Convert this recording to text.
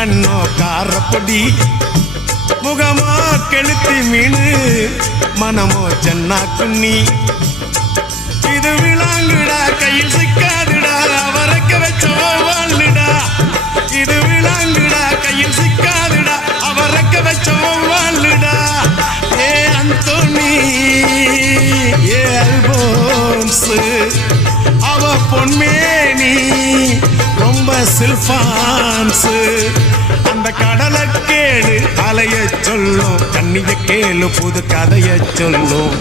கண்ணோ காரப்பொடி முகமோ கெளுத்தி மீனு மனமோ சென்னா குன்னி இது விளாங்குடா கையில் சிக்காதுடா அவரக்க வச்சோ வாழ்டா இது விளாங்குடா கையில் சிக்காதுடா அவரக்க வச்சோ வாழ்டா ஏ அந்தோனி ஏ அல்போன்ஸ் அவ பொன்மேனி ரொம்ப சில்பான்ஸ் அந்த கடலை கேளு அலைய சொல்லும் கண்ணிய கேளு புது கதைய சொல்லும்